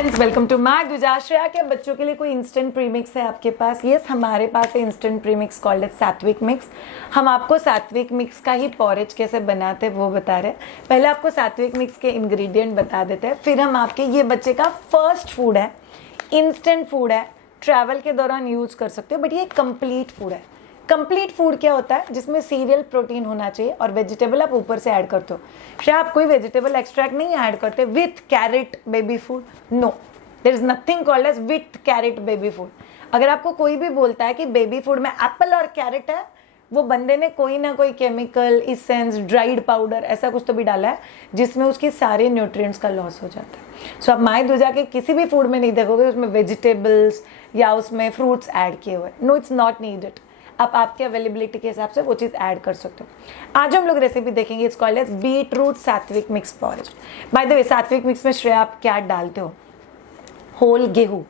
Friends, welcome to my दूजा। श्रेया के बच्चों के लिए कोई इंस्टेंट प्रीमिक्स है आपके पास? यस, हमारे पास है इंस्टेंट प्रीमिक्स कॉल्ड एज सात्विक मिक्स। हम आपको सात्विक मिक्स का ही पॉरेज कैसे बनाते हैं वो बता रहे हैं। पहले आपको सात्विक मिक्स के इंग्रेडिएंट बता देते हैं, फिर हम आपके, ये बच्चे का फर्स्ट फूड है, इंस्टेंट फूड है, ट्रैवल के दौरान यूज कर सकते हो, बट ये कंप्लीट फूड है। कंप्लीट फूड क्या होता है? जिसमें सीरियल प्रोटीन होना चाहिए और वेजिटेबल आप ऊपर से ऐड करते हो। शायद आप कोई वेजिटेबल एक्सट्रैक्ट नहीं ऐड करते with carrot baby food. No, there is nothing called as with carrot baby food. अगर आपको कोई भी बोलता है कि बेबी फूड में एप्पल और कैरेट है, वो बंदे ने कोई ना कोई केमिकल, इसेंस, ड्राइड पाउडर, ऐसा कुछ तो भी डाला है जिसमें उसके सारे न्यूट्रिएंट्स का लॉस हो जाता है। सो आप माय दूजा के किसी भी फूड में नहीं देखोगे उसमें वेजिटेबल्स या उसमें फ्रूट्स ऐड किए हुए। No, it's not needed. आप आपके अवेलेबिलिटी के हिसाब से वो चीज़ ऐड कर सकते हो। आज हम लोग रेसिपी देखेंगे, it's called as beetroot sattvik mix porridge. By the way, sattvik mix में श्रेया आप क्या डालते हो? होल गेहूँ,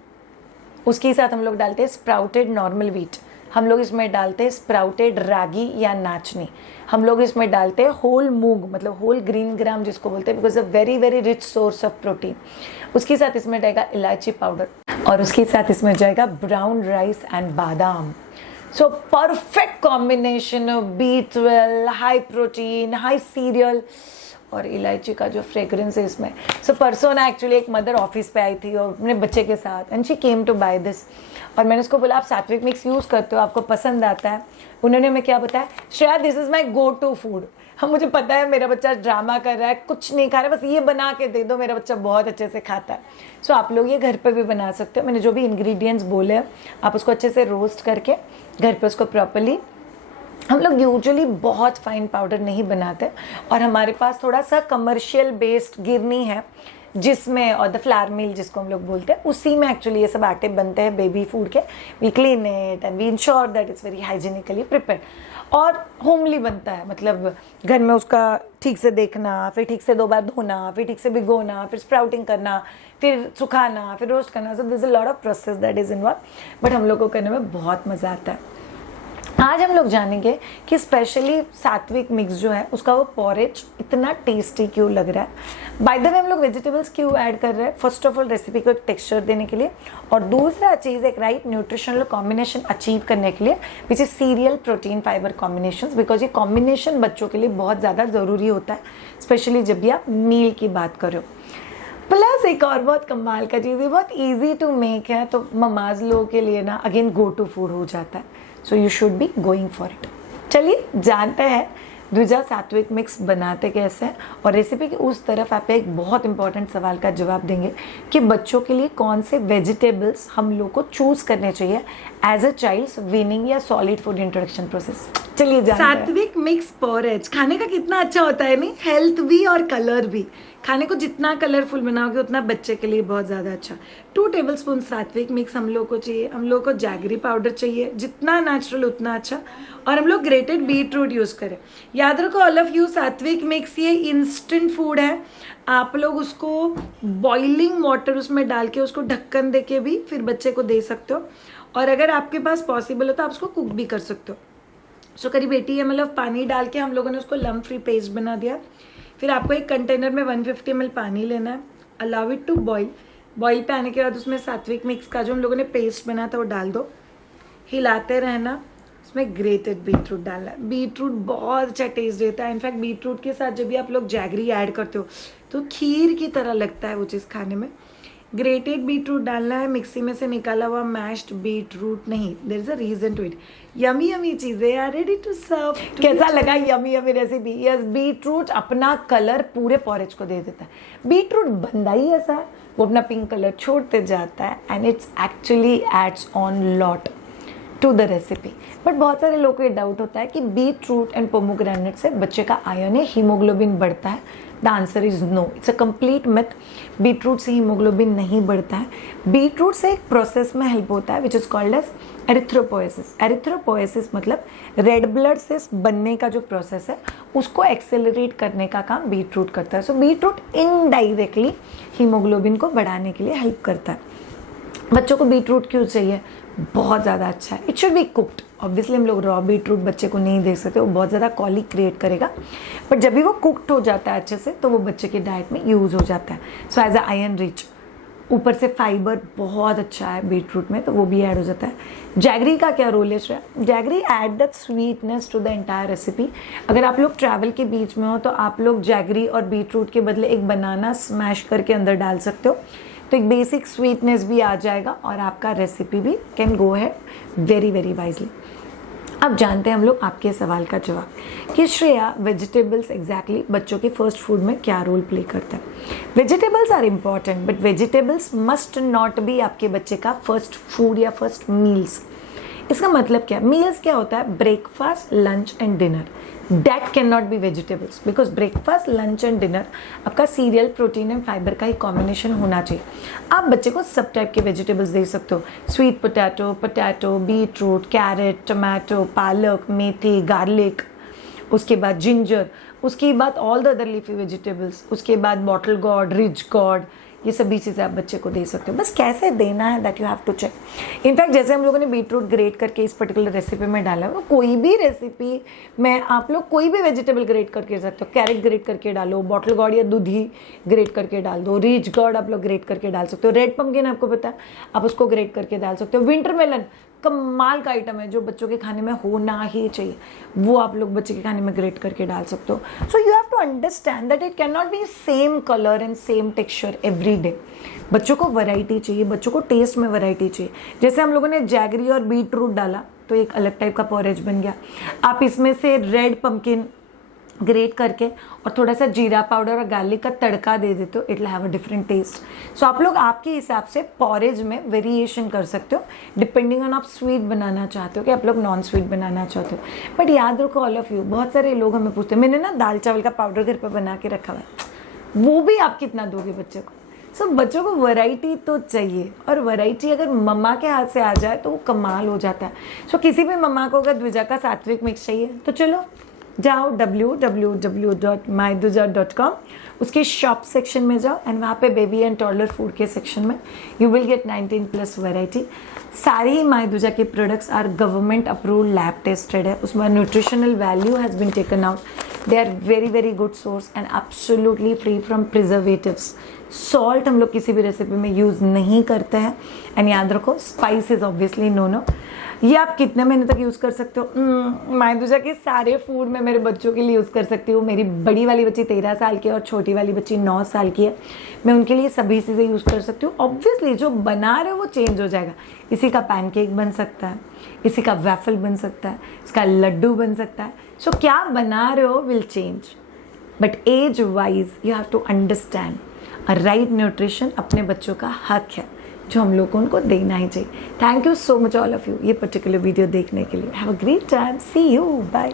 उसके साथ हम लोग डालते हैं स्प्राउटेड नॉर्मल व्हीट, हम लोग इसमें डालते हैं स्प्राउटेड रागी या नाचनी, हम लोग इसमें डालते हैं होल मूंग, मतलब होल ग्रीन ग्राम जिसको बोलते हैं, because a very very rich source of protein. उसके साथ इसमें जाएगा इलायची पाउडर और उसके साथ इसमें जाएगा ब्राउन राइस एंड बादाम। So perfect combination of B12, high protein, high cereal और इलायची का जो फ्रेग्रेंस है इसमें। सो परसों ना एक्चुअली एक मदर ऑफिस पे आई थी और अपने बच्चे के साथ, and she came to buy this, और मैंने उसको बोला आप सात्विक मिक्स यूज़ करते हो, आपको पसंद आता है? उन्होंने हमें क्या बताया, Shreya this is my go to food. हम, मुझे पता है मेरा बच्चा ड्रामा कर रहा है, कुछ नहीं खा रहा है, बस ये बना के दे दो, मेरा बच्चा बहुत अच्छे से खाता है। सो आप लोग ये घर पे भी बना सकते हो। मैंने जो भी इंग्रेडिएंट्स बोले हैं, आप उसको अच्छे से रोस्ट करके घर पे उसको प्रॉपर्ली, हम लोग यूजुअली बहुत फाइन पाउडर नहीं बनाते और हमारे पास थोड़ा सा कमर्शियल बेस्ड गिरनी है जिसमें, और द फ्लावर मिल जिसको हम लोग बोलते हैं, उसी में एक्चुअली ये सब आटे बनते हैं बेबी फूड के। We clean it and we ensure that it's very hygienically prepared और होमली बनता है। मतलब घर में उसका ठीक से देखना, फिर ठीक से 2 बार धोना, फिर ठीक से भिगोना, फिर स्प्राउटिंग करना, फिर सुखाना, फिर रोस्ट करना। So this a lot of process that is involve, but हम लोग को करने में बहुत मज़ा आता है। आज हम लोग जानेंगे कि स्पेशली सात्विक मिक्स जो है उसका वो पॉरेज इतना टेस्टी क्यों लग रहा है। बाय द वे, हम लोग वेजिटेबल्स क्यों ऐड कर रहे हैं? फर्स्ट ऑफ ऑल रेसिपी को एक टेक्सचर देने के लिए, और दूसरा चीज़ एक राइट न्यूट्रिशनल कॉम्बिनेशन अचीव करने के लिए, which is serial protein fibre combination, because ये कॉम्बिनेशन बच्चों के लिए बहुत ज़्यादा ज़रूरी होता है, स्पेशली जब भी आप मील की बात करो। प्लस एक और बहुत कमाल का चीज़, ये बहुत ईजी टू मेक है, तो ममाज लोगों के लिए ना अगेन गो टू फूड हो जाता है। So you should be going for it. चलिए जानते हैं दूजा सात्विक मिक्स बनाते कैसे हैं, और रेसिपी की उस तरफ आप एक बहुत इंपॉर्टेंट सवाल का जवाब देंगे कि बच्चों के लिए कौन से वेजिटेबल्स हम लोग को चूज करने चाहिए एज अ चाइल्ड्स वीनिंग या सॉलिड फूड इंट्रोडक्शन प्रोसेस। चलिए जानते हैं। सात्विक मिक्स पॉरेज खाने का कितना अच्छा होता है, नहीं? हेल्थ भी और कलर भी। खाने को जितना कलरफुल बनाओगे उतना बच्चे के लिए बहुत ज़्यादा अच्छा। 2 टेबलस्पून सात्विक मिक्स हम लोग को चाहिए। हम लोग को जैगरी पाउडर चाहिए, जितना नेचुरल उतना अच्छा, और हम लोग ग्रेटेड बीट रूट यूज़ करें। याद रखो ऑल ऑफ यू, सात्विक मिक्स ये इंस्टेंट फूड है। आप लोग उसको बॉइलिंग वाटर उसमें डाल के उसको ढक्कन दे के भी फिर बच्चे को दे सकते हो, और अगर आपके पास पॉसिबल हो तो आप उसको कुक भी कर सकते हो। सो करीब 80 ml पानी डाल के हम लोगों ने उसको लम्प फ्री पेस्ट बना दिया। फिर आपको एक कंटेनर में 150 ml पानी लेना है, allow it to boil. Boil पे आने के बाद उसमें सात्विक मिक्स का जो हम लोगों ने पेस्ट बनाया था वो डाल दो, हिलाते रहना। उसमें ग्रेटेड बीट रूट डालना है। बीट रूट बहुत अच्छा टेस्ट देता है। इनफैक्ट बीट रूट के साथ जब भी आप लोग जैगरी ऐड करते हो तो खीर की तरह लगता है वो चीज़ खाने में। ग्रेटेड बीट रूट डालना है, मिक्सी में से निकाला हुआ मैश्ड बीट रूट नहीं। There is a reason to it. Yummy yummy चीज़ें आर रेडी टू सर्व। कैसा लगा yummy yummy recipe? Yes, beetroot अपना कलर पूरे पॉरेज को दे देता है। बीट रूट बंदा ही ऐसा है, वो अपना पिंक कलर छोड़ते जाता है, and it's actually adds on lot to the recipe. But बहुत सारे लोगों को ये डाउट होता है कि बीट रूट एंड पोमोग्रेनेट से बच्चे का आयरन है, हीमोग्लोबिन बढ़ता है। The answer is no, it's a complete myth. Beetroot से हीमोग्लोबिन नहीं बढ़ता है। बीट रूट से एक प्रोसेस में हेल्प होता है which is called as erythropoiesis. Erythropoiesis मतलब रेड ब्लड सेल्स बनने का जो प्रोसेस है उसको एक्सेलरेट करने का काम बीट रूट करता है। सो बीट रूट इनडायरेक्टली हीमोग्लोबिन को बढ़ाने के लिए हेल्प करता है। बच्चों को बीट रूट क्यों चाहिए? बहुत ज़्यादा अच्छा है। It should be cooked. Obviously हम लोग रॉ बीट रूट बच्चे को नहीं दे सकते, वो बहुत ज़्यादा कॉलिक क्रिएट करेगा, बट जब भी वो कुक्ड हो जाता है अच्छे से तो वो बच्चे के डाइट में यूज़ हो जाता है। So as a iron rich ऊपर से फाइबर बहुत अच्छा है बीट रूट में, तो वो भी ऐड हो जाता है। जैगरी का क्या रोल है Shreya? Jaggery add that sweetness to the entire recipe. अगर आप लोग ट्रैवल के बीच में हो तो आप लोग जैगरी और बीट रूट के बदले एक बनाना स्मैश करके अंदर डाल सकते हो, तो एक बेसिक स्वीटनेस भी आ जाएगा और आपका रेसिपी भी कैन गो है वेरी वेरी वाइजली। अब जानते हैं हम लोग आपके सवाल का जवाब कि श्रेया वेजिटेबल्स एग्जैक्टली बच्चों के फर्स्ट फूड में क्या रोल प्ले करता है। Vegetables are important but vegetables must not be आपके बच्चे का फर्स्ट फूड या फर्स्ट मील्स। इसका मतलब क्या? मील्स क्या होता है? Breakfast, lunch and dinner. That can not be vegetables because breakfast, lunch and dinner आपका सीरियल, प्रोटीन एंड फाइबर का ही कॉम्बिनेशन होना चाहिए। आप बच्चे को सब टाइप के वेजिटेबल्स दे सकते हो, sweet potato, beetroot, carrot, tomato, पालक, मेथी, गार्लिक, उसके बाद जिंजर, उसके बाद all the other leafy vegetables, उसके बाद बॉटल गॉर्ड, रिच गॉर्ड, ये सभी चीज़ें आप बच्चे को दे सकते हो। बस कैसे देना है that you have to check. In fact जैसे हम लोगों ने बीट रूट ग्रेट करके इस पर्टिकुलर रेसिपी में डाला है, कोई भी रेसिपी में आप लोग कोई भी वेजिटेबल ग्रेट करके दे सकते हो। कैरेट ग्रेट करके डालो, बॉटल गॉर्ड या दूधी ग्रेट करके डाल दो, रिच गॉर्ड आप लोग ग्रेट करके डाल सकते हो, रेड पम्पकिन आपको पता है आप उसको ग्रेट करके डाल सकते हो, विंटर मेलन कमाल का आइटम है जो बच्चों के खाने में होना ही चाहिए, वो आप लोग बच्चे के खाने में ग्रेट करके डाल सकते हो। So you have to understand that it can not be same colour and same texture every day. बच्चों को वैरायटी चाहिए, बच्चों को टेस्ट में वैरायटी चाहिए। जैसे हम लोगों ने जैगरी और बीट रूट डाला तो एक अलग टाइप का पॉरेज बन गया। आप इसमें से रेड पम्पकिन ग्रेट करके और थोड़ा सा जीरा पाउडर और गार्लिक का तड़का दे देते हो, it will have a different taste. So आप लोग आपके हिसाब से पॉरेज में वेरिएशन कर सकते हो डिपेंडिंग ऑन आप स्वीट बनाना चाहते हो कि आप लोग नॉन स्वीट बनाना चाहते हो। बट याद रखो ऑल ऑफ यू, बहुत सारे लोग हमें पूछते हैं मैंने ना दाल चावल का पाउडर घर पर बना के रखा हुआ है, वो भी आप कितना दोगे बच्चे को? सो बच्चों को वैरायटी तो चाहिए, और वैरायटी अगर मम्मा के हाथ से आ जाए तो वो कमाल हो जाता है। सो किसी भी मम्मा को अगर द्विजा का सात्विक मिक्स चाहिए तो चलो जाओ www.myduja.com, उसके शॉप सेक्शन में जाओ एंड वहाँ पे बेबी एंड टॉडलर फूड के सेक्शन में यू विल गेट 19+ वैरायटी। सारे ही मायदुजा के products are government approved, lab tested है, उसमें nutritional value has been taken out, they are very very good source and absolutely free from preservatives. Salt हम लोग किसी भी रेसिपी में यूज़ नहीं करते हैं एंड याद रखो स्पाइस इज ऑब्वियसली नो। ये आप कितने महीने तक यूज़ कर सकते हो? मायदुजा के सारे फूड में मेरे बच्चों के लिए यूज़ कर सकती हूँ। मेरी बड़ी वाली बच्ची 13 साल की है और छोटी वाली बच्ची 9 साल की है, मैं उनके लिए सभी चीज़ें यूज़ कर सकती हूँ। ऑब्वियसली जो बना रहे हो वो चेंज हो जाएगा, इसी का पैनकेक बन सकता है, इसी का वैफल बन सकता है, इसका लड्डू बन सकता है। सो क्या बना रहे हो will change, but age wise you have to understand a right nutrition अपने बच्चों का हक है जो हम लोग को उनको देना ही चाहिए। Thank you so much all of you ये पर्टिकुलर वीडियो देखने के लिए। Have a great time, see you, bye.